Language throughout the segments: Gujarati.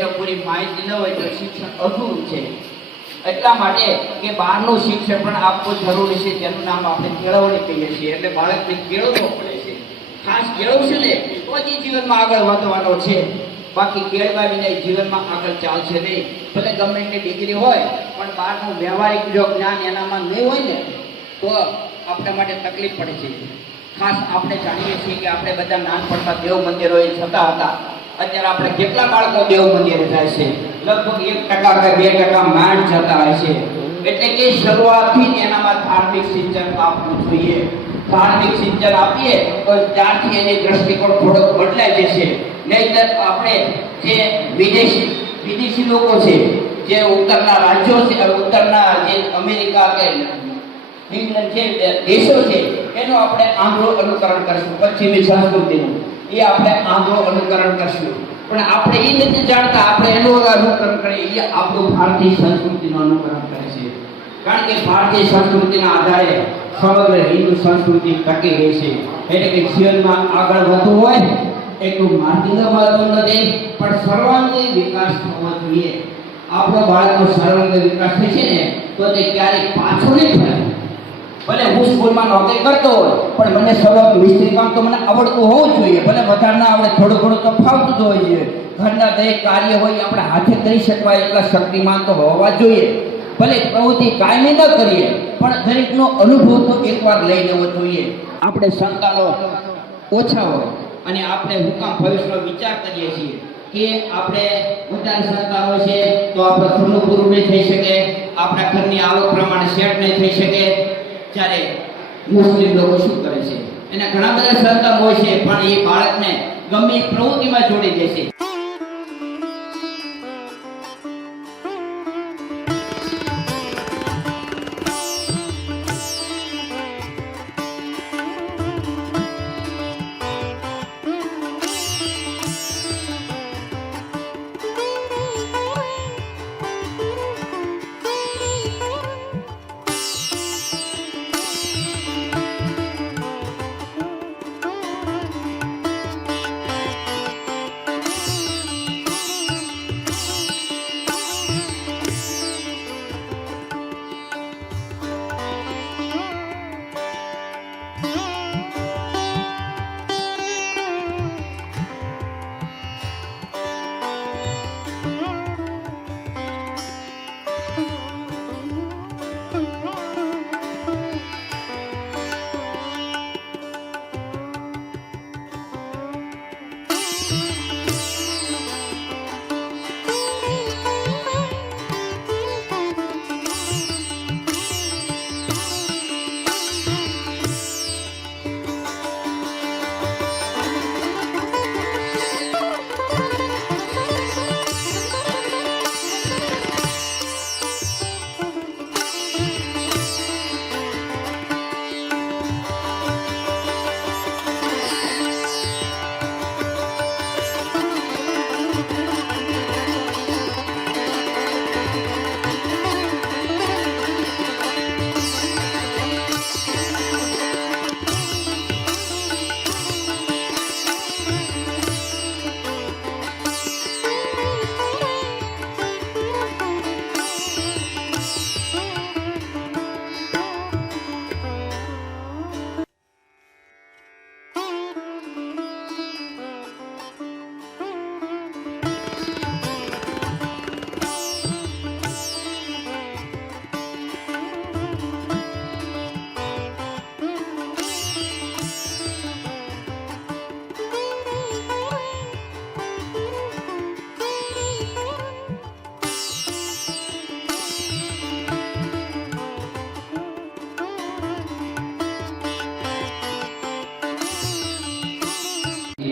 એનો પૂરી માહિતી ન હોય તો શિક્ષણ અધૂરું છે. એટલા માટે કે બહારનું શિક્ષણ પણ આપવું જરૂરી છે, જેનું નામ આપણે કેળવણી કહીએ છીએ. એટલે બાળકને કેળવવો પડે છે. ખાસ કેળવશે ને તો જ જીવનમાં આગળ વધવાનો છે. બાકી કેળવા વિના જીવનમાં આગળ ચાલશે નહીં. ભલે ગમે એટલી ડિગ્રી હોય પણ બહારનું વ્યવહારિક જો જ્ઞાન એનામાં નહીં હોય ને તો આપણા માટે તકલીફ પડે છે. ખાસ આપણે જાણીએ છીએ કે આપણે બધા નાનપણમાં દેવ મંદિરોએ જતા હતા. અત્યારે આપણે કેટલા બાળકો દેવ મંદિરે જાય છે? લગભગ 1% કે 2% માંડ જતા હોય છે. એટલે કે શરૂઆતથી જ એનામાં ધાર્મિક સિંચન આપવું જોઈએ. ધાર્મિક સિંચન આપીએ તો ત્યારથી એની દ્રષ્ટિકોણ થોડોક બદલાઈ જશે. નહીંતર આપણે જે વિદેશી લોકો છે, જે ઉત્તરના રાજ્યો છે, ઉત્તરના જે અમેરિકા કે ઇંગ્લેન્ડ જે દેશો છે એનું આપણે આંધળો અનુકરણ કરીશું. પશ્ચિમી સંસ્કૃતિનું એ આપણે આંધળો અનુકરણ કરીશું. પણ આપણે એ નથી જાણતા આપણે એનું અનુકરણ કરીએ. એ આપણું ભારતીય સંસ્કૃતિનું અનુકરણ કરે છે. કારણ કે ભારતીય સંસ્કૃતિના આધારે સમગ્ર હિન્દુ સંસ્કૃતિ ટકી રહી છે. એટલે કે જીવનમાં આગળ વધવું હોય એટલું માર્ગીય મહત્વ નથી, પણ સર્વાંગી વિકાસ થવો જોઈએ. આપણો બાળકનો સર્વાંગી વિકાસ થશે ને તો તે ક્યારેય પાછો નહીં ફરે. ભલે હું સ્કૂલમાં નોકરી કરતો હોય પણ મને સર્વ મિસ્ત્રી કામ તો મને આવડતું હોવું જોઈએ. ભલે વધારે ના આવડે, થોડું ઘણું તો ફાવતું જ હોવું જોઈએ. ઘરના દરેક કાર્ય હોય આપણે હાથે કરી શકવાય એટલા શક્તિમાન તો હોવા જોઈએ. ભલે પ્રવૃત્તિ કાયમી ન કરીએ પણ દરેકનો અનુભવ તો એકવાર લઈ લેવો જોઈએ. આપણે સંતાનો ઓછા હોય અને આપણે હુકામ ભવિષ્યનો વિચાર કરીએ છીએ કે આપણે વધારે સંતાનો છે તો આપણે ઘરનું પૂરું નહીં થઈ શકે, આપણા ઘરની આવક પ્રમાણે સેટ નહીં થઈ શકે. જ્યારે મુસ્લિમ લોકો શું કરે છે? એના ઘણા બધા સંતાનો હોય છે પણ એ બાળકને ગમે એ પ્રવૃત્તિમાં જોડી દે છે.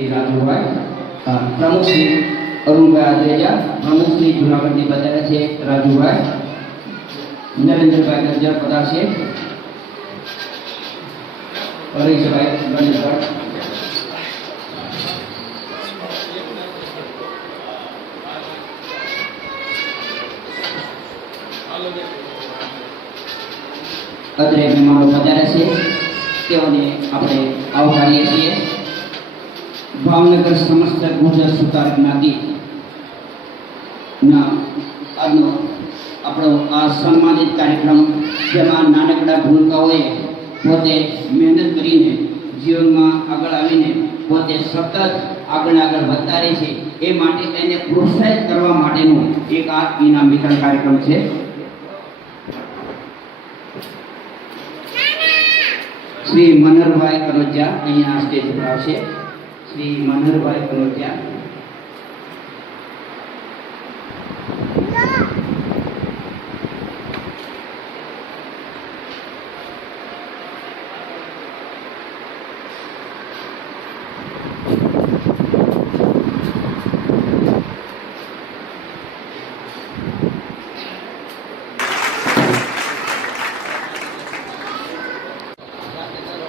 રાજુભાઈ પ્રમુખ શ્રી અરુણભાઈ આદરેજા, પ્રમુખ શ્રી જુનાગઢની બજારે છે રાજુભાઈ, નરેન્દ્રભાઈ ગજ્જર પધારશે, હરીશભાઈ ગણેશગઢ, અત્રે મહેમાનો પધારે છે તેઓને આપણે આવકારીએ છીએ. ભાવનગર સમસ્ત ગુર્જર સુતાર જ્ઞાતિ ના આજનો આપણો આ સન્માનિત કાર્યક્રમ જેમાં નાનકડા ભૂલકાઓએ પોતે મહેનત કરીને જીવનમાં આગળ આવીને પોતે સતત આગળ વધતા રહે છે એ માટે એને પ્રોત્સાહિત કરવા માટેનું એક આ ઇનામ વિતરણ કાર્યક્રમ છે. શ્રી મનહરભાઈ કનોજિયા અહીંયા સ્ટેજ પર આવશે. શ્રી મનહરભાઈ કનોજિયા.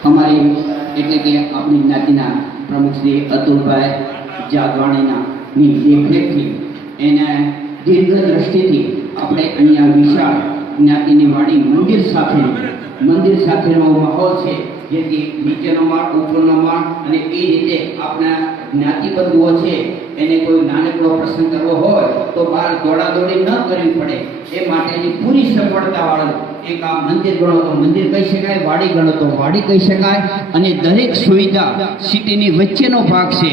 અમારી એટલે કે આપણી જ્ઞાતિના પ્રમુખ શ્રી અતુલભાઈ જાગવાણીના દેખરેખથી એના દીર્ઘ દ્રષ્ટિથી આપણે અહીંયા વિશાળ જ્ઞાતિની વાડી મંદિર સાથેનો માહોલ છે, જેથી નીચેનો માળ ઉપરનો માળ અને એ રીતે આપણા જ્ઞાતિબંધુઓ છે એને કોઈ નાનકડો પ્રસંગ કરવો હોય તો બહાર દોડાદોડી ન કરવી પડે એ માટેની પૂરી સગવડતાવાળું એક આ મંદિર ગણો તો મંદિર કહી શકાય, વાડી ગણો તો વાડી કહી શકાય. અને દરેક સુવિધા સિટીની વચ્ચેનો ભાગ છે.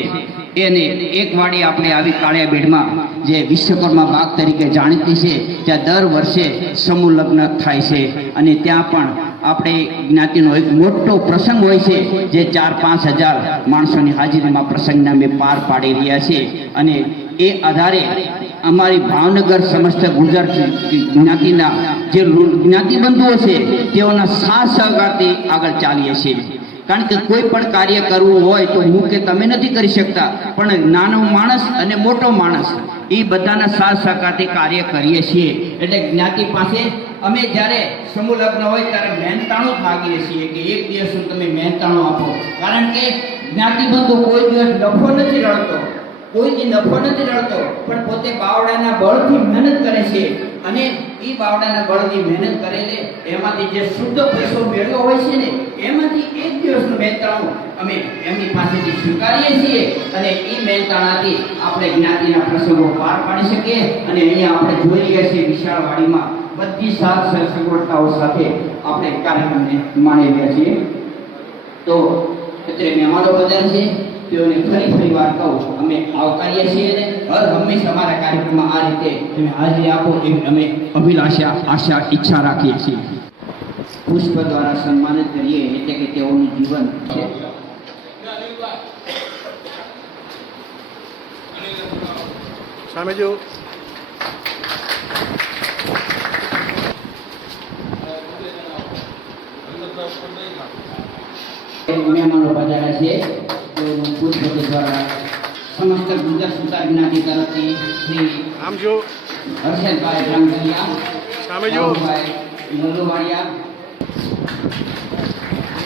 એને એક વાડી આપણે આવી કાળિયા બેડમાં જે વિશ્વકર્મા બાગ તરીકે જાણીતી છે, ત્યાં દર વર્ષે સમૂહ લગ્ન થાય છે અને ત્યાં પણ આપણે જ્ઞાતિનો એક મોટો પ્રસંગ હોય છે જે 4-5 હજાર માણસોની હાજરીમાં પ્રસંગને અમે પાર પાડી રહ્યા છીએ. અને એ આધારે અમારી ભાવનગર સમસ્ત ગુજરાત જ્ઞાતિના જે જ્ઞાતિબંધુઓ છે તેઓના સાથ સહકારથી આગળ ચાલીએ છીએ. કારણ કે કોઈ પણ કાર્ય કરવું હોય તો હું કે તમે નથી કરી શકતા, પણ નાનો માણસ અને મોટો માણસ એ બધાના સાથ સહકારથી કાર્ય કરીએ છીએ. એટલે જ્ઞાતિ પાસે અમે જ્યારે સમૂહ લગ્ન હોય ત્યારે મહેનતાણું જ માગીએ છીએ કે એક દિવસનું તમે મહેનતાણું આપો. કારણ કે જ્ઞાતિબંધુ કોઈ દિવસ નફો નથી રળતો, કોઈથી નફો નથી રળતો, પણ પોતે બાવડાના બળથી મહેનત કરે છે. અને એ બાવડાના બળથી મહેનત કરેલે એમાંથી જે શુદ્ધ પૈસો મેળવ્યો હોય છે ને એમાંથી એક દિવસનું મહેનતાણું અમે એમની પાસેથી સ્વીકારીએ છીએ. અને એ મહેનતાણાથી આપણે જ્ઞાતિના પ્રસંગો પાર પાડી શકીએ. અને અહીંયા આપણે જોઈ રહ્યા છીએ વિશાળ વાડીમાં બધી સાત સગવડતાઓ સાથે આપણે કાર્યક્રમને માણી રહ્યા છીએ. તો અત્યારે મહેમાનો બધા છે તેઓને ફરી વાર કહું અમે આવકારીએ છીએ અને હર હંમેશા અમારા કાર્યક્રમમાં આ રીતે તમે હાજરી આપો એવી અમે અભિલાષા આશા ઈચ્છા રાખીએ છીએ. પુષ્પ દ્વારા સન્માનિત કરીએ એટલે કે તેઓનું જીવન છે. સામે જો મહેમાનો પધાર્યા છે તેઓનું પુષ્પ દ્વારા સમસ્ત ગુજરાત સુતાર જ્ઞાતિ તરફથી શ્રી આમ જો હર્ષદભાઈ બ્રહ્મગલિયા, સામે જો લોલુવાડિયા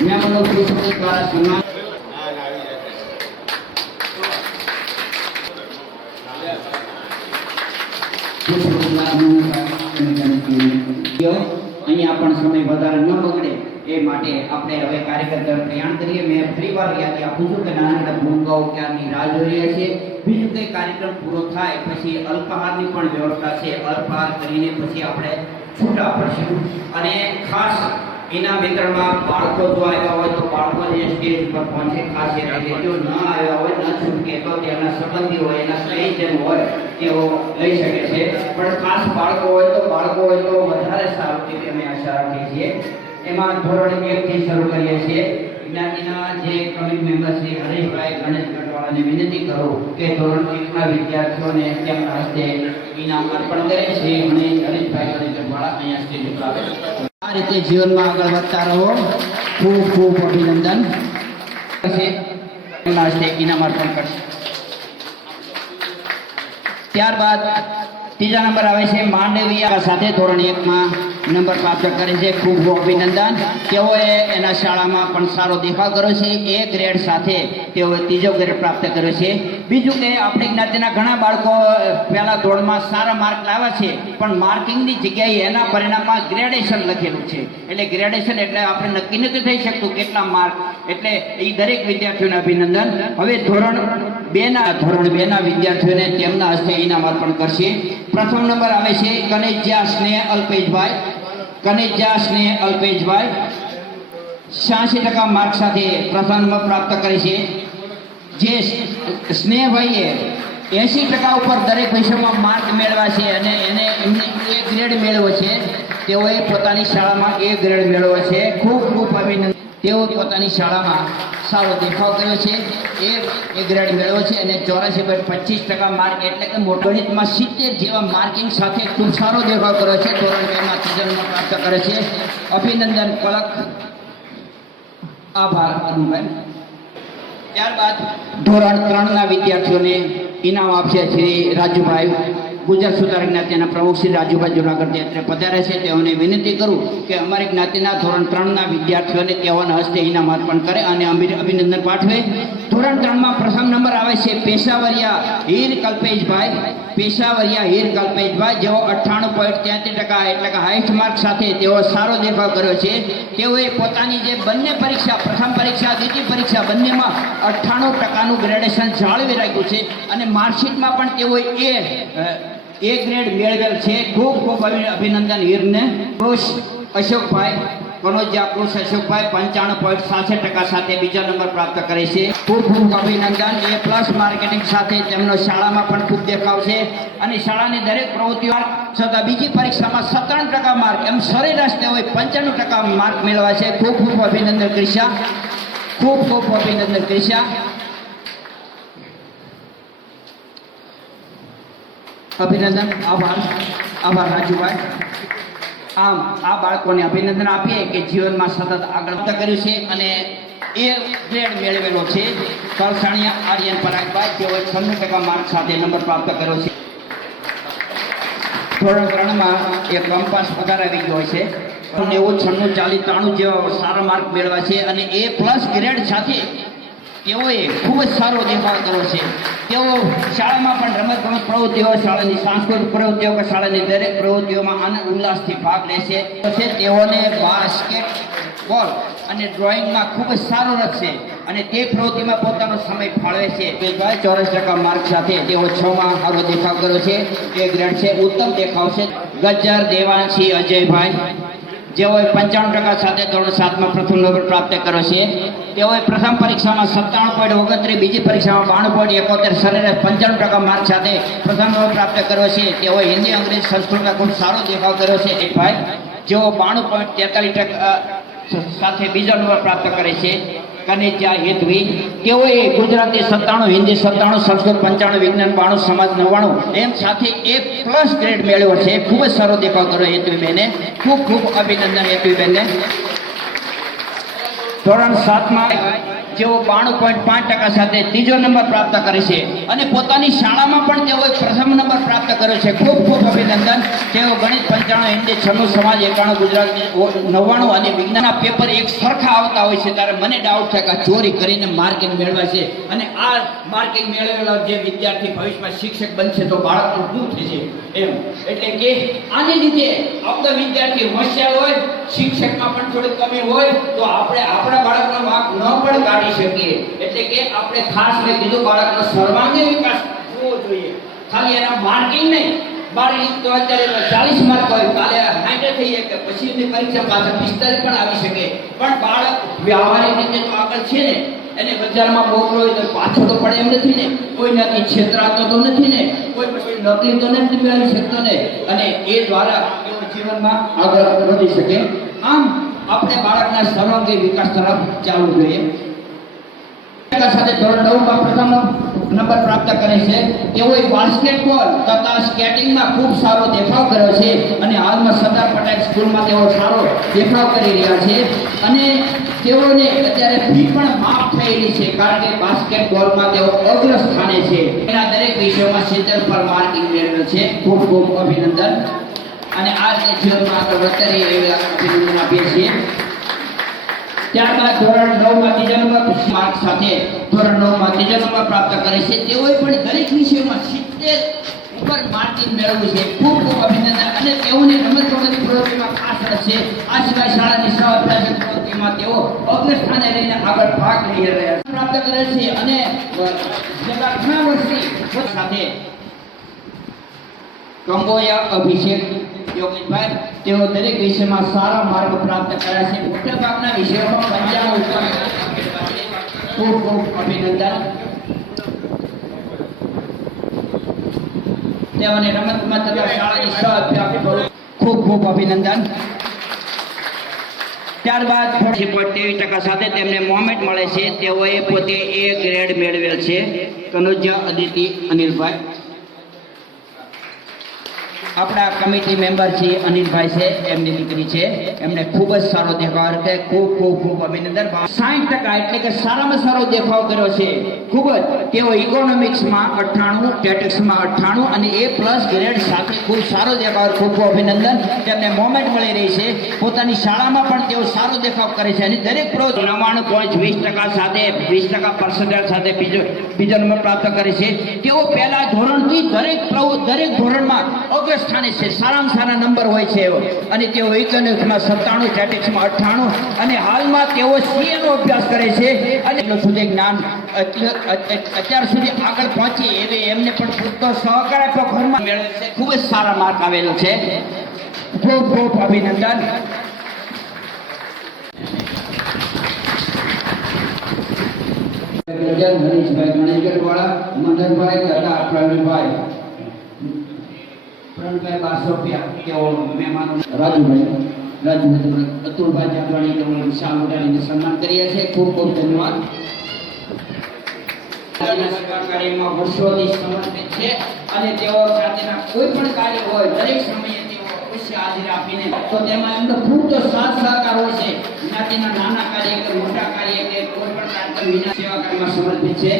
મહેમાનો પુષ્પ દ્વારા સન્માન અહીંયા પણ સમય વધારે ન બગડે એ માટે આપણે હવે કાર્યક્રમ તરફ પ્રયાણ કરીએ. મેં ફરીવાર યાદ આપું છું કે નાના ભૂમિકાઓ ક્યારની રાહ જોઈ રહ્યા છે. બીજું કંઈ કાર્યક્રમ પૂરો થાય પછી અલ્પાહારની પણ વ્યવસ્થા છે. અલ્પાહાર કરીને પછી આપણે છૂટા પડશું. અને ખાસ એના વિતરણમાં બાળકો જો આવ્યા હોય તો બાળકો જે સ્ટેજ પર પહોંચે ખાસ એ રીતે, જો ન આવ્યા હોય ન છૂટકે તો તેના સંબંધી હોય એના સ્નેહીજન હોય તેઓ લઈ શકે છે. પણ ખાસ બાળકો હોય તો વધારે સારું તેવી અમે આશા રાખીએ છીએ. એમાં ધોરણ 1 થી શરૂ કરીએ છીએ. જ્ઞાતિના જે કમિટી મેમ્બર શ્રી હરેશભાઈ ગણેશ ગઢવાળાને વિનંતી કરું કે ધોરણ 1 ના વિદ્યાર્થીઓને તેમના હસ્તે ઇનામ અર્પણ કરે છે. અને હરેશભાઈ ગણેશ ગઢવાળા અહીંયા સ્ટેજ ઉપર આવે. આ રીતે જીવનમાં આગળ વધતા રહો. ખૂબ ખૂબ અભિનંદન. એમના હસ્તે ઇનામ અર્પણ કરશે. ત્યારબાદ ત્રીજા નંબર આવે છે માંડવિયા સાથે ધોરણ 1 માં નંબર પ્રાપ્ત કરે છે. ખૂબ ખૂબ અભિનંદન. તેઓએ એના શાળામાં પણ સારો દેખાવ કર્યો છે. એ ગ્રેડ સાથે તેઓએ ત્રીજો ગ્રેડ પ્રાપ્ત કર્યો છે. બીજું કે આપણી જ્ઞાતિના ઘણા બાળકો પહેલા ધોરણમાં સારા માર્ક લાવ્યા છે, પણ માર્કિંગની જગ્યાએ એના પરિણામમાં ગ્રેડેશન લખેલું છે. એટલે ગ્રેડેશન એટલે આપણે નક્કી નથી થઈ શકતું કેટલા માર્ક. એટલે એ દરેક વિદ્યાર્થીઓને અભિનંદન. હવે ધોરણ ધોરણ 2 ના વિદ્યાર્થીઓને તેમના હસ્તે ઇનામ અર્પણ કરશે. પ્રથમ નંબર આવે છે કનેજા સ્નેહ અલ્પેશભાઈ. કનેજા સ્નેહ અલ્પેશભાઈ 86% માર્ક સાથે પ્રથમ નંબર પ્રાપ્ત કરે છે. જે સ્નેહભાઈએ 80% ઉપર દરેક વિષયમાં માર્ક મેળવ્યા છે અને એમને A ગ્રેડ મેળવ્યો છે. તેઓએ પોતાની શાળામાં A ગ્રેડ મેળવ્યો છે. ખૂબ ખૂબ અભિનંદન. તેઓ પોતાની શાળામાં સારો દેખાવ કર્યો છે. A ગ્રેડ મેળવ્યો છે અને 84.25% માર્ક એટલે કે ગણિતમાં 70 જેવા માર્કિંગ સાથે ખૂબ સારો દેખાવ કર્યો છે. ધોરણ 2 માં ત્રીજો નંબર પ્રાપ્ત કરે છે. અભિનંદન કલક. આભાર અરુણભાઈ. ત્યારબાદ ધોરણ 3 ના વિદ્યાર્થીઓને ઇનામ આપશે શ્રી રાજુભાઈ. ગુજરાત સુધાર જ્ઞાતિના પ્રમુખ શ્રી રાજુભાઈ જુનાગઢથી અત્રે પધારે છે. તેઓને વિનંતી કરું કે અમારી જ્ઞાતિના ધોરણ 3 ના વિદ્યાર્થીઓને તેઓના હસ્તે ઇનામ અર્પણ કરે અને અભિનંદન પાઠવે. ધોરણ 3 માં પ્રથમ નંબર આવે છે પેશાવરિયા હીર કલ્પેશભાઈ. પેશાવરિયા હીર કલ્પેશભાઈ જેઓ 98.33% એટલે કે હાઈએસ્ટ માર્ક સાથે તેઓ સારો દેખાવ કર્યો છે. તેઓએ પોતાની જે બંને પરીક્ષા પ્રથમ પરીક્ષા દ્વિતીય પરીક્ષા બંનેમાં 98%નું ગ્રેડેશન જાળવી રાખ્યું છે અને માર્કશીટમાં પણ તેઓએ A ગ્રેડ મેળવેલ છે. ખૂબ ખૂબ અભિનંદન હીરને. કૃષ અશોકભાઈ કનોજા કૃષ અશોકભાઈ 95.66% સાથે બીજા નંબર પ્રાપ્ત કરે છે. ખૂબ ખૂબ અભિનંદન. A+ માર્કેટિંગ સાથે તેમનો શાળામાં પણ ખૂબ દેખાવ છે અને શાળાની દરેક પ્રવૃત્તિઓ છતાં બીજી પરીક્ષામાં 57% માર્ક એમ સરેરાશ તેઓએ 95% માર્ક મેળવ્યા છે. ખૂબ ખૂબ અભિનંદન ક્રિશા. ખૂબ ખૂબ અભિનંદન ક્રિશા. અભિનંદન. આભાર રાજુભાઈ. આમ આ બાળકોને અભિનંદન આપીએ કે જીવનમાં સતત આગળ કર્યું છે અને A ગ્રેડ મેળવેલો છે. કલસાણિયા આર્યન પરાગભાઈ જેઓએ 96% માર્ક સાથે નંબર પ્રાપ્ત કર્યો છે. ધોરણ 3 માં એક કંપાસ પગાર આવી ગયો છે. 90, 96, 40, 93 જેવા સારા માર્ક મેળવ્યા છે અને A+ ગ્રેડ સાથે તેઓએ ખૂબ જ સારો દેખાવ કર્યો છે. તેઓ શાળામાં પણ રમતગમત પ્રવૃત્તિઓ શાળાની સાંસ્કૃતિક પ્રવૃત્તિઓ કે શાળાની દરેક પ્રવૃત્તિઓમાં આનંદ ઉલ્લાસથી ભાગ લેશે. તેઓને બાસ્કેટબોલ અને ડ્રોઈંગમાં ખૂબ જ સારો રસ છે અને તે પ્રવૃત્તિમાં પોતાનો સમય ફાળવે છે. 84% માર્ક સાથે તેઓ 6 માં સારો દેખાવ કર્યો છે. A ગ્રેડ છે. ઉત્તમ દેખાવ છે. ગજ્જર દેવાંશી અજયભાઈ જેઓએ 95% સાથે ધોરણ 7 માં પ્રથમ નંબર પ્રાપ્ત કર્યો છે. તેઓએ પ્રથમ પરીક્ષામાં 97.29, બીજી પરીક્ષામાં 92.71, સરેરાશ 95% માર્ક સાથે પ્રથમ નંબર પ્રાપ્ત કર્યો છે. તેઓએ હિન્દી અંગ્રેજી સંસ્કૃતમાં ખૂબ સારો દેખાવ કર્યો છે. એક ભાઈ જેઓ 92.43% સાથે બીજો નંબર પ્રાપ્ત કરે છે. કનેજા હેતવી તેઓએ ગુજરાતી 97, હિન્દી 97, સંસ્કૃત 95, વિજ્ઞાન 92, સમાજ 99 એમ સાથે A+ ગ્રેડ મેળવ્યો છે. ખૂબ જ સારો દેખાવ કર્યો હેતવીબેને. ખૂબ ખૂબ અભિનંદન હેતવીબેનને. ધોરણ 7 માં જેઓ 92.5% સાથે ત્રીજો નંબર પ્રાપ્ત કરે છે અને પોતાની શાળામાં પણ તેઓએ પ્રથમ નંબર પ્રાપ્ત કર્યો છે. ખૂબ ખૂબ અભિનંદન. તેઓ ગણિત 95, હિન્દી 96, સમાજ 91, ગુજરાતી 99 અને વિજ્ઞાનના પેપર એક સરખા આવતા હોય છે ત્યારે મને ડાઉટ થાય કે ચોરી કરીને માર્કિંગ મેળવે છે અને આ માર્કિંગ મેળવેલો જે વિદ્યાર્થી ભવિષ્યમાં શિક્ષક બનશે તો બાળકનું શું થશે એમ. એટલે કે આની લીધે આપણો વિદ્યાર્થી હોશિયાર હોય, શિક્ષકમાં પણ થોડી કમી હોય તો આપણે આપણા બાળકનો વાંક ન પણ કાઢી શકીએ. એટલે કે આપણે ખાસ મેં કીધું બાળકનો સર્વાંગી વિકાસ થવો જોઈએ. ખાલી એના માર્કિંગ નહીં. બાળી તો અત્યારે 40 માર્ક હોય, કાલે 60 થઈ જાય કે પછીની પરીક્ષા પાછળ 45 પણ આવી શકે. પણ બાળક વ્યવહારિક રીતે તો આગળ છે ને. એને બજારમાં મોકલો હોય તો પાછો તો પડે એમ નથી ને. કોઈ નથી છેતરાતો તો નથી ને. કોઈ પછી નકલી તો નથી મેળવી શકતો ને. અને એ દ્વારા એઓ જીવનમાં આગળ વધી શકે. આમ આપણે બાળકના સર્વાંગી વિકાસ તરફ ચાલવું જોઈએ. સાથે ધોરણ 9 માં પ્રથમ નંબર પ્રાપ્ત કરે છે. તેઓએ બાસ્કેટબોલ તથા સ્કેટિંગમાં ખૂબ સારો દેખાવ કર્યો છે અને હાલમાં સરદાર પટેલ સ્કૂલમાં તેઓ સારો દેખાવ કરી રહ્યા છે અને તેઓને અત્યારે ફી પણ માફ થયેલી છે કારણ કે બાસ્કેટબોલમાં તેઓ અગ્ર સ્થાને છે. એના દરેક વિષયોમાં 70 પર માર્કિંગ મેળવ્યો છે. ખૂબ ખૂબ અભિનંદન. અને આ રીતે જીવનમાં આગળ વધતા રહીએ એવી અભિનંદન આપીએ છીએ. ત્યારબાદ ધોરણ 9 માં ત્રીજા નંબર માર્ક સાથે ધોરણ 9 માં ત્રીજા નંબર પ્રાપ્ત કરે છે. તેઓએ પણ દરેક વિષયમાં 70 ઉપર માર્કિંગ મેળવ્યું છે. ખૂબ ખૂબ અભિનંદન. અને તેઓને રમતગમતની પ્રવૃત્તિમાં ખાસ રસ છે. આ સિવાય શાળાની સહ અભ્યાસક પ્રવૃત્તિમાં તેઓ અગ્ર સ્થાને રહીને આગળ ભાગ લઈ રહ્યા છે, પ્રાપ્ત કરે છે અને છેલ્લા ઘણા વર્ષથી સાથે કંબોયા અભિષેક યોગેશભાઈ તેઓ દરેક વિષયમાં સારા માર્ગ પ્રાપ્ત કર્યા છે. મોટાભાગના વિષયોમાં 95 ખૂબ ખૂબ અભિનંદન. તેઓને રમતમાં તથા શાળાની સહ અધ્યાપક ખૂબ ખૂબ અભિનંદન. ત્યારબાદ 23% સાથે તેમને મોમેન્ટ મળે છે. તેઓએ પોતે A ગ્રેડ મેળવેલ છે. કનોજિયા અદિતિ અનિલભાઈ આપણા કમિટી મેમ્બર છે, અનિલભાઈ છે, એમની દીકરી છે. એમને ખૂબ જ સારો દેખાવ છે. ખૂબ ખૂબ ખૂબ અભિનંદન. 60% એટલે કે સારામાં સારો દેખાવ કર્યો છે. ખૂબ જ તેઓ ઇકોનોમિક્સમાં 98, સ્ટેટિક્સમાં 98 અને A+ ગ્રેડ સાથે ખૂબ સારો દેખાવ. ખૂબ ખૂબ અભિનંદન. તેમને મોમેન્ટ મળી રહી છે. પોતાની શાળામાં પણ તેઓ સારો દેખાવ કરે છે અને દરેક પ્રવૃત્તિ 99.20% સાથે 20% સાથે બીજો નંબર પ્રાપ્ત કરે છે. તેઓ પહેલા ધોરણથી દરેક ધોરણમાં અગ્ર સ્થાને છે. સારામાં સારા નંબર હોય છે અને તેઓ ઇકોનોમિક્સમાં 97, સ્ટેટિક્સમાં 98 અને હાલમાં તેઓ CA નો અભ્યાસ કરે છે અને એટલું સુધી જ્ઞાન અત્યાર સુધી આગળ પહોંચે એમને પણ પૂરતો સહકાર આપ્યો. ઘરમાં મેળવે છે. ખૂબ જ સારા માર્ક આવેલો છે. ખૂબ ખૂબ અભિનંદન. હરીશભાઈ ગણેશગઢવાળા, મદનભાઈ તથા પ્રવીણભાઈ 1200 તેઓ મહેમાનો રાજુભાઈ અતુલભાઈ જાગવાણી તેઓને વિશાલ ઉડાડીને સન્માન કરીએ છીએ. ખૂબ ખૂબ ધન્યવાદ. કાર્યમાં વર્ષોથી સમર્પિત છે અને તેઓ જાતિના કોઈ પણ કાર્ય હોય દરેક સમયે તેઓ અવશ્ય હાજરી આપીને તો તેમાં એમનો ખૂબ તો સાથ સહકાર હોય છે. જ્ઞાતિના નાના કાર્ય કે મોટા કાર્ય કે કોઈ પણ કાર્યક્રમ વિના સેવા કાર્યમાં સમર્પિત છે.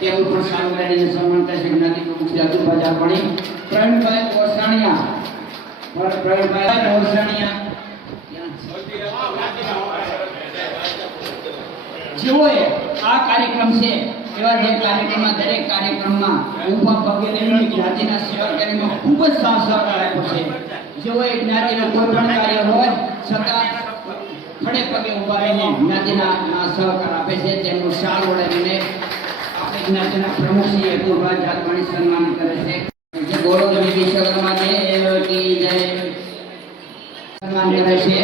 તેઓ પણ સારું ઉડાડીને સન્માન કરે છે. જ્ઞાતિ પ્રમુખ શ્રી અતુલભાઈ જાગવાણી, પ્રવીણભાઈ ઓરસાણીયા જેઓએ આ કાર્યક્રમ છે એવા જે કાર્યક્રમમાં દરેક કાર્યક્રમમાં ઊભા પગે રહીને જ્ઞાતિના સેવા કાર્યમાં ખૂબ જ સાથ સહકાર આપ્યો છે. જેઓએ જ્ઞાતિના કોઈ પણ કાર્ય હોય છતાં ખડે પગે ઊભા રહીને જ્ઞાતિના સહકાર આપે છે. તેમનું શાલ ઓઢાડીને આપણે જ્ઞાતિના પ્રમુખ શ્રી અતુલભાઈ જાગવાણી સન્માન કરે છે. જે ગૌરવની વિશ્વકર્મા છે એવી જય સન્માન કરે છે.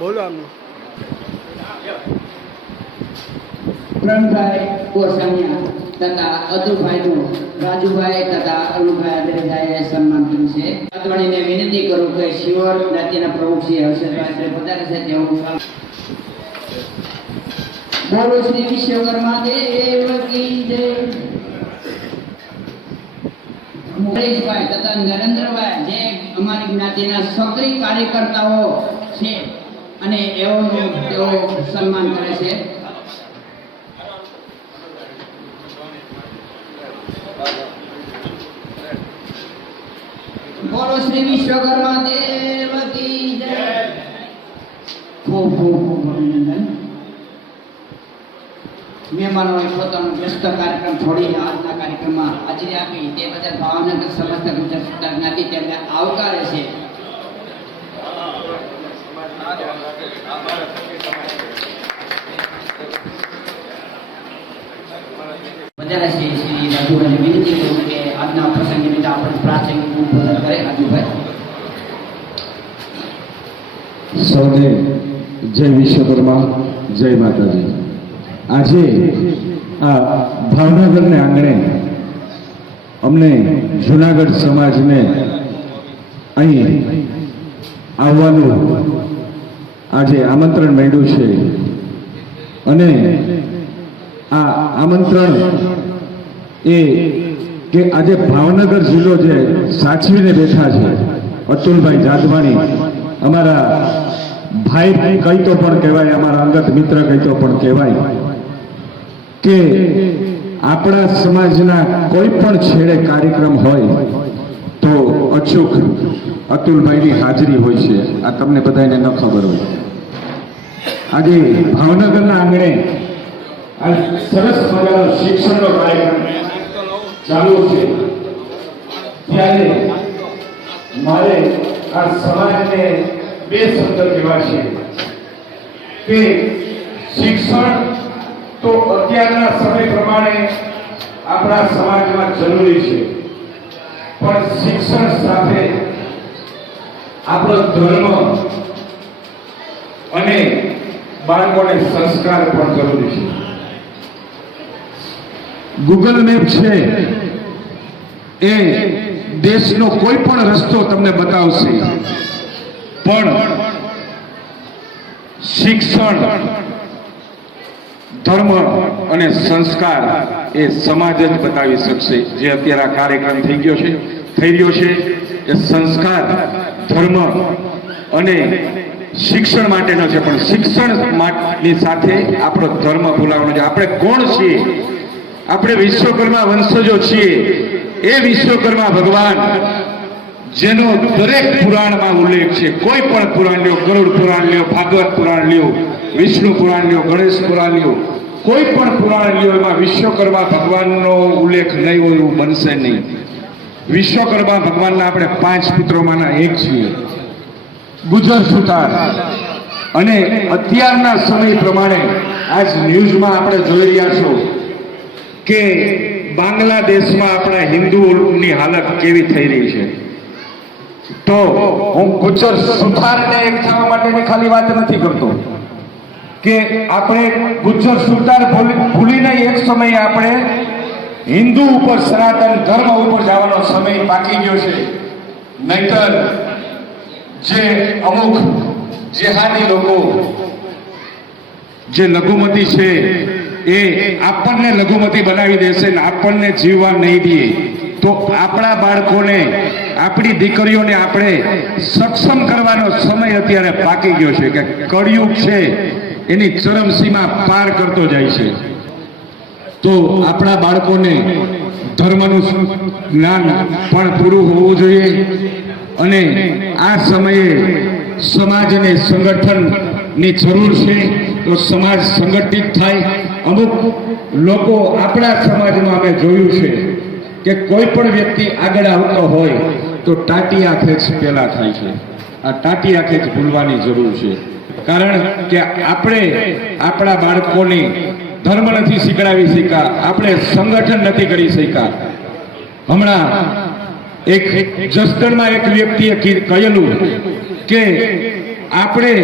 બોલો આમનું પ્રવીણભાઈ ઓરસાણીયા તથા અતુલભાઈનું રાજુભાઈ તથા અરુણભાઈ અદરેજાએ સન્માન કર્યું છે. જાગવાણીને વિનંતી કરું કે શિવર જ્ઞાતિના પ્રમુખ શ્રી હર્ષદભાઈ પધારે છે. તેઓ બોલો શ્રી વિશ્વકર્મા દેવ કી જય. હરેશભાઈ તથા નરેન્દ્રભાઈ જે અમારી જ્ઞાતિના સક્રિય કાર્યકર્તાઓ છે અને એઓનું તેઓ સન્માન કરે છે. બોલો શ્રી વિશ્વકર્મા દેવ કી જય. ખૂબ ખૂબ ખૂબ અભિનંદન. મહેમાનોએ પોતાનો વ્યસ્ત કાર્યક્રમ છોડીને આજના કાર્યક્રમમાં હાજરી આપી તે બદલ ભાવનગર સમસ્ત ગુજરાત જ્ઞાતિ તેમને આવકારે છે. વધારે શ્રી રાજુભાઈને વિનંતી કરું કે આજના પ્રસંગ નિમિત્તે આપણે પ્રાસંગિક ઉદ્બોધન કરે. રાજુભાઈ. સૌને જય વિશ્વકર્મા, જય માતાજી. આજે આ ભાવનગરને આંગણે અમને જુનાગઢ સમાજને અહીં આવવાનું આજે આમંત્રણ મળ્યું છે અને આ આમંત્રણ એ કે આજે ભાવનગર જિલ્લો જે સાચવીને બેઠા છે અતુલભાઈ જાદવાણી અમારા ભાઈ કહી તો પણ કહેવાય, અમારા અંગત મિત્ર કહી તો પણ કહેવાય કે આપણા સમાજના કોઈ પણ છેડે કાર્યક્રમ હોય તો અચૂક અતુલભાઈની હાજરી હોય છે. આ તમને બધાને ન ખબર હોય. આજે ભાવનગરના આંગણે આ સરસ મજાનો શિક્ષણનો કાર્યક્રમ ચાલુ છે ત્યારે મારે આ સમાજને બે શબ્દ કહેવા છે કે શિક્ષણ તો અત્યારના સમય પ્રમાણે આપણા સમાજમાં જરૂરી છે, પણ શિક્ષણ સાથે આપણો ધર્મ અને બાળકોને સંસ્કાર પણ જરૂરી છે. ગૂગલ મેપ છે એ દેશનો કોઈ પણ રસ્તો તમને બતાવશે, પણ શિક્ષણ, ધર્મ અને સંસ્કાર એ સમાજ જ બતાવી શકશે. જે અત્યારે આ કાર્યક્રમ થઈ રહ્યો છે એ સંસ્કાર, ધર્મ અને શિક્ષણ માટેનો છે, પણ શિક્ષણની સાથે આપણો ધર્મ ભૂલાવવાનો છે. આપણે કોણ છીએ? આપણે વિશ્વકર્મા વંશજો છીએ. એ વિશ્વકર્મા ભગવાન જેનો દરેક પુરાણમાં ઉલ્લેખ છે, કોઈ પણ પુરાણ લ્યો, ગરુડ પુરાણ લ્યો, ભાગવત પુરાણ લ્યો, વિષ્ણુ પુરાણ લ્યો, ગણેશ પુરાણ લ્યો, કોઈ પણ પુરાણ લ્યો, એમાં વિશ્વકર્મા ભગવાનનો ઉલ્લેખ નહીં હોય એવું બનશે નહીં. વિશ્વકર્મા ભગવાનના આપણે 5 પુત્રોમાંના એક છીએ, ગુજર સુતાર. અને અત્યારના સમય પ્રમાણે આજ ન્યૂઝમાં આપણે જોઈ રહ્યા છો કે બાંગ્લાદેશમાં આપણા હિન્દુઓની હાલત કેવી થઈ રહી છે. તો હું ગુજર સુતારને એક થવા માટેની ખાલી વાત નથી કરતો કે આપણે ગુજર સુતાર ભૂલીને એક સમયે આપણે હિન્દુ ઉપર, સનાતન ધર્મ ઉપર જવાનો સમય પાકી ગયો છે. નહીતર જે અમુક જેહાદી લોકો, જે લઘુમતી છે, એ આપણને લઘુમતી બનાવી દેશે ને આપણને જીવવા નહીં દે. તો આપણા બાળકોને, આપણી દીકરીઓને આપણે સક્ષમ કરવાનો સમય અત્યારે પાકી ગયો છે કે કળિયુગ છે એની ચરમસીમા પાર કરતો જાય છે. તો આપણા બાળકોને ધર્મનું જ્ઞાન પણ પૂરું હોવું જોઈએ. અને આ સમયે સમાજને સંગઠનની જરૂર છે. તો સમાજ સંગઠિત થાય. અમુક લોકો આપણા સમાજમાં અમે જોયું છે કે કોઈ પણ વ્યક્તિ આગળ આવતો હોય તો ટાટિયા ખેંચ પેલા થાય છે. આ ટાટિયા ખેંચ ભૂલવાની જરૂર છે. કારણ કે આપણે આપણા બાળકોને ધર્મ નથી શીખડાવી શક્યા, આપણે સંગઠન નથી કરી શક્યા. હમણાં એક જસદણમાં એક વ્યક્તિએ કહેલું કે આપણે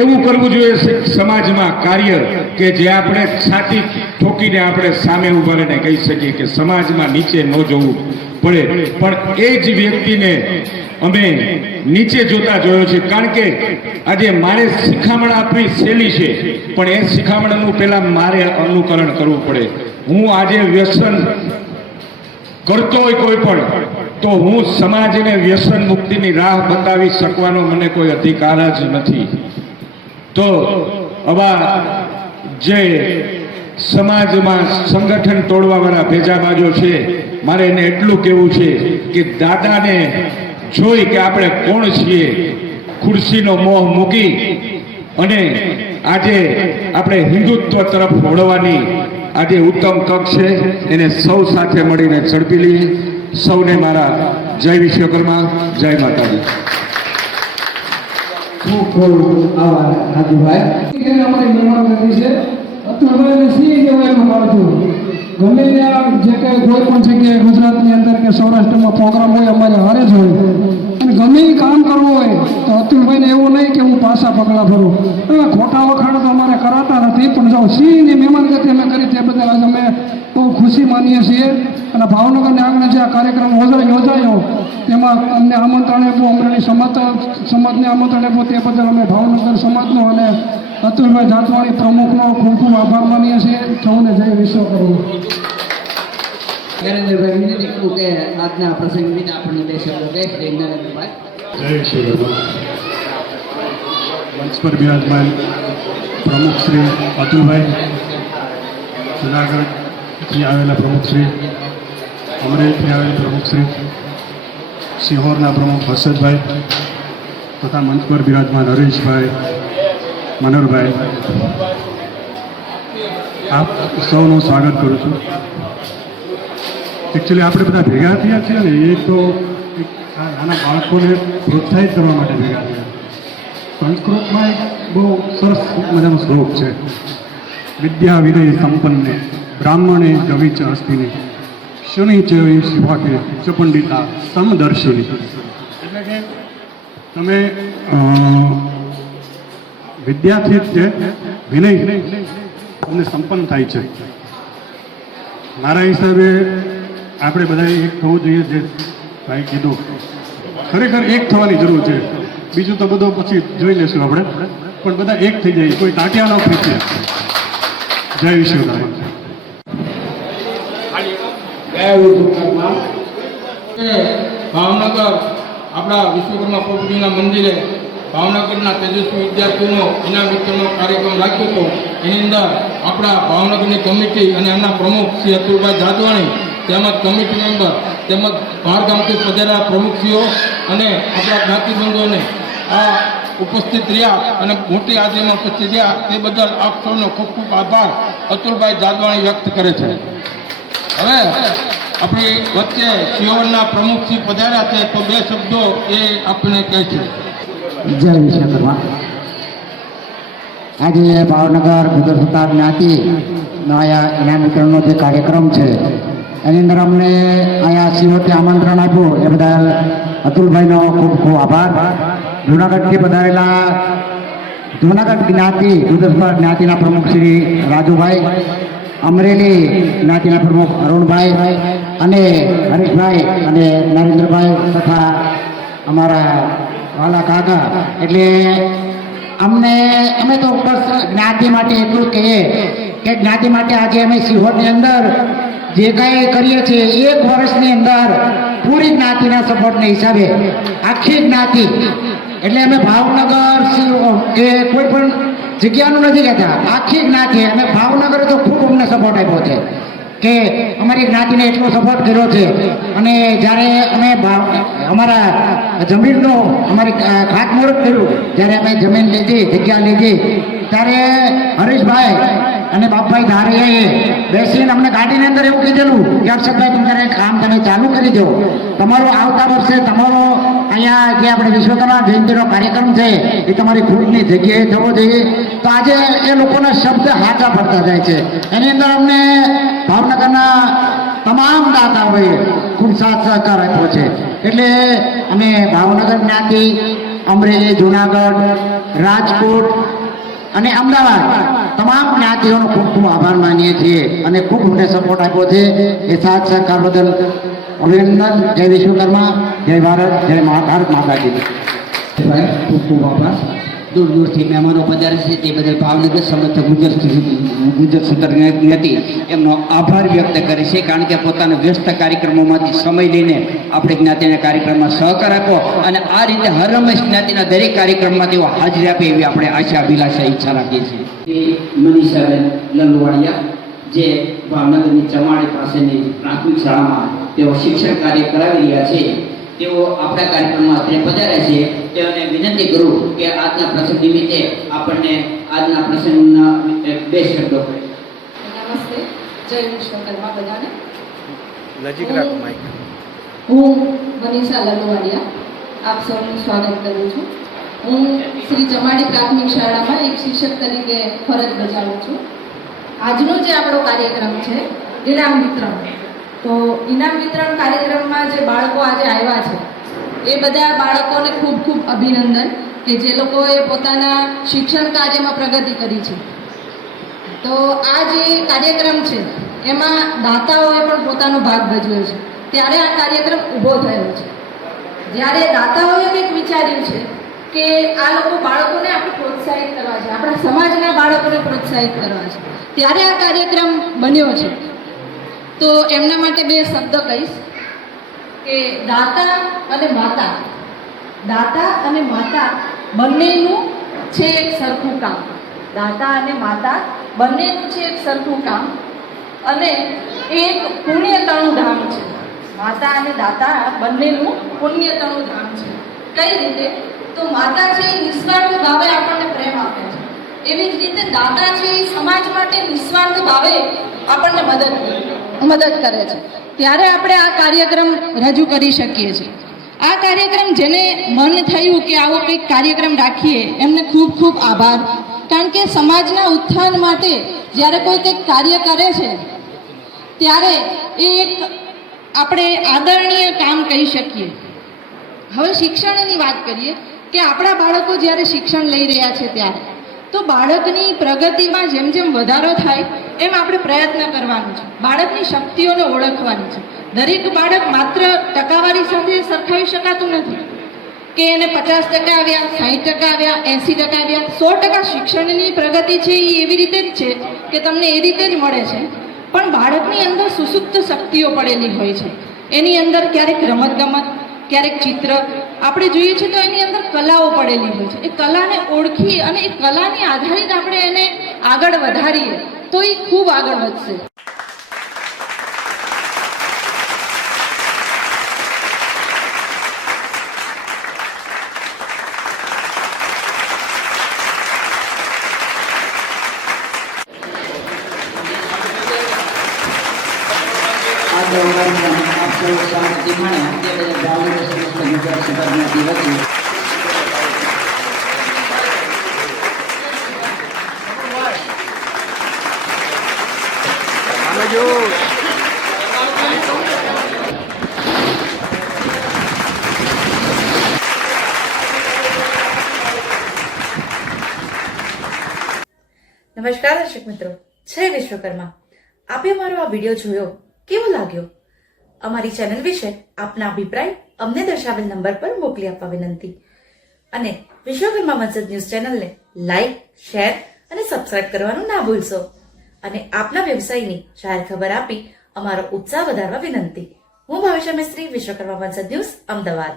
એવું કરવું જોઈએ સમાજમાં કાર્ય કે જે આપણે છાતી ઠોકીને આપણે સામે ઉભા રહીને કહી શકીએ કે સમાજમાં નીચે ન જોવું પડે. પણ એ જ વ્યક્તિને અમે નીચે જોતા જોયો છે. કારણ કે આજે મારે શિખામણ આપવી સહેલી છે, પણ એ શિખામણનું પહેલા મારે અનુકરણ કરવું પડે. હું આજે વ્યસન કરતો હોય કોઈ પણ, તો હું સમાજને વ્યસન મુક્તિની રાહ બતાવી શકવાનો મને કોઈ અધિકાર જ નથી. તો આવા જે સમાજમાં સંગઠન તોડવાવાળા ભેજાબાજો છે, મારે એને એટલું કહેવું છે કે દાદાને જોઈ કે આપણે કોણ છીએ, ખુરશીનો મોહ મૂકી અને આજે આપણે હિન્દુત્વ તરફ વળવાની આજે ઉત્તમ તક છે. એને સૌ સાથે મળીને ઝડપી લઈએ. સૌને મારા જય વિશ્વકર્મા, જય માતાજી. ખૂબ ખૂબ આભાર રાજુભાઈ. અમારી મહેમાનગતિ છે અતુલભાઈને સિંહ કહેવાયનું માળખું. ગમે ત્યાં જે કંઈ કોઈ પણ જગ્યાએ ગુજરાતની અંદર કે સૌરાષ્ટ્રમાં પ્રોગ્રામ હોય અમારે હારે જ હોય. અને ગમે એ કામ કરવું હોય તો અતુલભાઈને એવું નહીં કે હું પાછા પગલાં ભરું. ખોટા વખાણ તો અમારે કરાતા નથી, પણ જો સિંહની મહેમાનગતિ અમે કરી તે બદલ આજે અમે બહુ ખુશી માનીએ છીએ. અને ભાવનગરની આંગણે જે આ કાર્યક્રમ યોજાયો તેમાં અમને આમંત્રણ આપ્યું, અમરેલી સમાજને આમંત્રણ આપ્યું, તે બદલ અમે ભાવનગર સમાજનો અને અતુલભાઈ જાતવાણી પ્રમુખનો ખૂબ ખૂબ આભાર માનીએ છીએ. સૌને જય વિશ્વકર્મા. નરેન્દ્રભાઈ વિનંતી કરું કે આજના પ્રસંગ વિના આપણને 2 શબ્દો કહે. શ્રી નરેન્દ્રભાઈ. જય વિશ્વકર્મા. મંચ પર બિરાજમાન પ્રમુખ શ્રી અતુલભાઈ, જુનાગઢથી આવેલા પ્રમુખ શ્રી, અમરેલીથી આવેલા પ્રમુખ શ્રી, સિહોરના પ્રમુખ હર્ષદભાઈ તથા મંચ પર બિરાજમાન હરીશભાઈ, મનોહરભાઈ, આપ સૌનું સ્વાગત કરું છું. એકચ્યુઅલી આપણે બધા ભેગા થયા છીએ ને એ તો એક આ નાના બાળકોને પ્રોત્સાહિત કરવા માટે ભેગા થયા. સંસ્કૃતમાં એક બહુ સરસ મજાનો શ્લોક છે, વિદ્યા વિનય સંપન્ને બ્રાહ્મણે ગવિચ અસ્તિને શુનિ ચ શિવાકે ચ પંડિતા સમદર્શિની. એટલે કે તમે વિદ્યાથી જ વિનય તમને સંપન્ન થાય છે. મારા હિસાબે આપણે બધાએ એક થવું જોઈએ, જે ભાઈ કીધું ખરેખર એક થવાની જરૂર છે. બીજું તો બધું પછી જોઈ લેશું આપણે, પણ બધા એક થઈ જાય, કોઈ ટાંટિયા ન ફીચે. જય વિશ્વકર્મા. ભાવનગર આપણા વિશ્વકર્મા પ્રભુજીના મંદિરે ભાવનગરના તેજસ્વી વિદ્યાર્થીઓનો ઇનામ વિતરણનો કાર્યક્રમ રાખ્યો હતો. એની અંદર આપણા ભાવનગરની કમિટી અને એમના પ્રમુખ શ્રી અતુલભાઈ જાદવાણી તેમજ કમિટી મેમ્બર તેમજ બહારગામથી પધારેલા પ્રમુખશ્રીઓ અને આપણા જ્ઞાતિબંધુઓને આ ઉપસ્થિત રહ્યા અને મોટી હાજરીમાં ઉપસ્થિત રહ્યા તે બદલ આપ સૌનો ખૂબ ખૂબ આભાર અતુલભાઈ જાદવાણી વ્યક્ત કરે છે. હવે આપણી વચ્ચે સિયોરના પ્રમુખશ્રી પધાર્યા છે, તો બે શબ્દો એ આપણને કહે છે. જય વિશ્વકર્મા. આજે ભાવનગર ગુજર સત્તા જ્ઞાતિનો અહીંયા ઇનામ વિતરણનો જે કાર્યક્રમ છે એની અંદર અમને અહીંયા સિંહોથી આમંત્રણ આપ્યું એ બદલ અતુલભાઈનો ખૂબ ખૂબ આભાર. જૂનાગઢથી પધારેલા જૂનાગઢ જ્ઞાતિ ગુજર સત્તા જ્ઞાતિના પ્રમુખ શ્રી રાજુભાઈ, અમરેલી જ્ઞાતિના પ્રમુખ અરુણભાઈ અને હરીશભાઈ અને નરેન્દ્રભાઈ તથા અમારા વાલા કાકા. એટલે અમે તો બસ જ્ઞાતિ માટે એટલું કહીએ કે જ્ઞાતિ માટે આજે અમે સિહોરની અંદર જે કાંઈ કરીએ છીએ 1 વર્ષની અંદર પૂરી જ્ઞાતિના સપોર્ટના હિસાબે આખી જ્ઞાતિ, એટલે અમે ભાવનગર કે કોઈ પણ જગ્યાનું નથી કહેતા, આખી જ્ઞાતિ અમે ભાવનગરે તો ખૂબ અમને સપોર્ટ આપ્યો છે કે અમારી જ્ઞાતિને એટલો સપોર્ટ કર્યો છે. અને જ્યારે અમે અમારા જમીનનો અમારી ખાતમુહૂર્ત કર્યું, જ્યારે અમે જમીન લીધી, જગ્યા લીધી, ત્યારે હરીશભાઈ અને બાપભાઈ ધારિયાએ બેસીને અમને ગાડીની અંદર એવું કીધેલું કે હર્ષદભાઈ તમે કામ તમે ચાલુ કરી દો, તમારું આવતા વર્ષે તમારો અહીંયા જે આપણે વિશ્વકર્મા જયંતિનો કાર્યક્રમ છે એ તમારી ખુદની જગ્યાએ થવો જોઈએ. તો આજે એ લોકોના શબ્દ હાચા પડતા જાય છે. એની અંદર અમને ભાવનગરના તમામ દાતાઓએ ખૂબ સાથ સહકાર આપ્યો છે. એટલે અમે ભાવનગર જ્ઞાતિ, અમરેલી, જુનાગઢ, રાજકોટ અને અમદાવાદ તમામ જ્ઞાતિઓનો ખૂબ ખૂબ આભાર માનીએ છીએ અને ખૂબ અમને સપોર્ટ આપ્યો છે. એ સાથ સહકાર બદલ અભિનંદન. જય વિશ્વકર્મા, જય ભારત, જય ભારત માતાજી. ખૂબ ખૂબ આભાર. દૂર દૂરથી મહેમાનો પધારે છે તે બદલ ભાવનગર સમર્થ ગુજર સત્તર જ્ઞાતિ એમનો આભાર વ્યક્ત કરે છે, કારણ કે પોતાના વ્યસ્ત કાર્યક્રમોમાંથી સમય લઈને આપણે જ્ઞાતિના કાર્યક્રમમાં સહકાર આપ્યો અને આ રીતે હર રમેશ જ્ઞાતિના દરેક કાર્યક્રમમાં તેઓ હાજરી આપે એવી આપણે આશા અભિલાષા ઈચ્છા રાખીએ છીએ. મનીષાબેન લંગવાડિયા જે ભાવનગરની ચમાડી પાસેની પ્રાથમિક શાળામાં તેઓ શિક્ષણ કાર્ય કરાવી રહ્યા છે, તેઓ આપણા કાર્યક્રમમાં અત્યારે પધાર્યા છે. તેઓને વિનંતી કરું કે આજના પ્રસંગ નિમિત્તે આપણને આજના પ્રસંગના બે શબ્દો કહે. નમસ્તે, જય વિશ્વકર્મા બધાને. નજીક રાખો માઈક. હું મનીષા લગવાડિયા આપ સૌનું સ્વાગત કરું છું. હું શ્રી ચમાડી પ્રાથમિક શાળામાં એક શિક્ષક તરીકે ફરજ બજાવું છું. આજનો જે આપણો કાર્યક્રમ છે ઇનામ વિતરણ, તો ઇનામ વિતરણ કાર્યક્રમમાં જે બાળકો આજે આવ્યા છે એ બધા બાળકોને ખૂબ ખૂબ અભિનંદન કે જે લોકોએ પોતાના શિક્ષણ કાર્યમાં પ્રગતિ કરી છે. તો આ જે કાર્યક્રમ છે એમાં દાતાઓએ પણ પોતાનો ભાગ ભજવ્યો છે, ત્યારે આ કાર્યક્રમ ઊભો થયો છે. જ્યારે દાતાઓએ કંઈક વિચાર્યું છે કે આ લોકો બાળકોને આપણે પ્રોત્સાહિત કરવા છે, આપણા સમાજના બાળકોને પ્રોત્સાહિત કરવા છે, ત્યારે આ કાર્યક્રમ બન્યો છે. તો એમના માટે બે શબ્દ કહીશ કે દાતા અને માતા. દાતા અને માતા બંનેનું છે એક સરખું કામ. દાતા અને માતા બંનેનું છે એક સરખું કામ અને એક પુણ્યતણું ધામ છે. માતા અને દાતા બંનેનું પુણ્યતણું ધામ છે. કઈ રીતે? તો માતા છે એ નિસ્વાર્થ ભાવે આપણને પ્રેમ આપે છે, એવી જ રીતે દાતા છે એ સમાજ માટે નિસ્વાર્થ ભાવે આપણને મદદ કરે છે. ત્યારે આપણે આ કાર્યક્રમ રજૂ કરી શકીએ છીએ. આ કાર્યક્રમ જેને મન થયું કે આવો કંઈક કાર્યક્રમ રાખીએ એમને ખૂબ ખૂબ આભાર. કારણ કે સમાજના ઉત્થાન માટે જ્યારે કોઈ કંઈક કાર્ય કરે છે ત્યારે એ એક આપણે આદરણીય કામ કહી શકીએ. હવે શિક્ષણની વાત કરીએ કે આપણા બાળકો જ્યારે શિક્ષણ લઈ રહ્યા છે ત્યારે તો બાળકની પ્રગતિમાં જેમ જેમ વધારો થાય એમ આપણે પ્રયત્ન કરવાનો છે. બાળકની શક્તિઓને ઓળખવાની છે. દરેક બાળક માત્ર ટકાવારી સાથે સરખાવી શકાતું નથી કે એને 50% આવ્યા, 60% આવ્યા, 80% આવ્યા. 100% શિક્ષણની પ્રગતિ છે એ એવી રીતે જ છે કે તમને એ રીતે જ મળે છે. પણ બાળકની અંદર સુસુપ્ત શક્તિઓ પડેલી હોય છે. એની અંદર ક્યારેક રમતગમત, ક્યારેક ચિત્ર આપણે જોઈએ છીએ તો એની અંદર કલાઓ પડેલી હોય છે. એ કલાને ઓળખી અને એ કલાની આધારિત આપણે એને આગળ વધારીએ તો એ ખૂબ આગળ વધશે. આપ સૌ શાંતિ માણ્યા તે બદલ ભાવનગર સમસ્ત ગુજરાત સભામાંથી વચ્ચે નમસ્કાર દર્શક મિત્રો, જય વિશ્વકર્મા. આપે અમારો આ વિડીયો જોયો, કેવો લાગ્યો? અમારી ચેનલ વિશે આપના અભિપ્રાય અમને દર્શાવેલ નંબર પર મોકલી આપવા વિનંતી. અને વિશ્વકર્મા મસ્જિદ ન્યૂઝ ચેનલને લાઈક, શેર અને સબસ્ક્રાઇબ કરવાનું ના ભૂલશો. અને આપના વ્યવસાયની જાહેર ખબર આપી અમારો ઉત્સાહ વધારવા વિનંતી. હું ભાવિશા મિસ્ત્રી, વિશ્વકર્મા મસ્જિદ ન્યૂઝ, અમદાવાદ.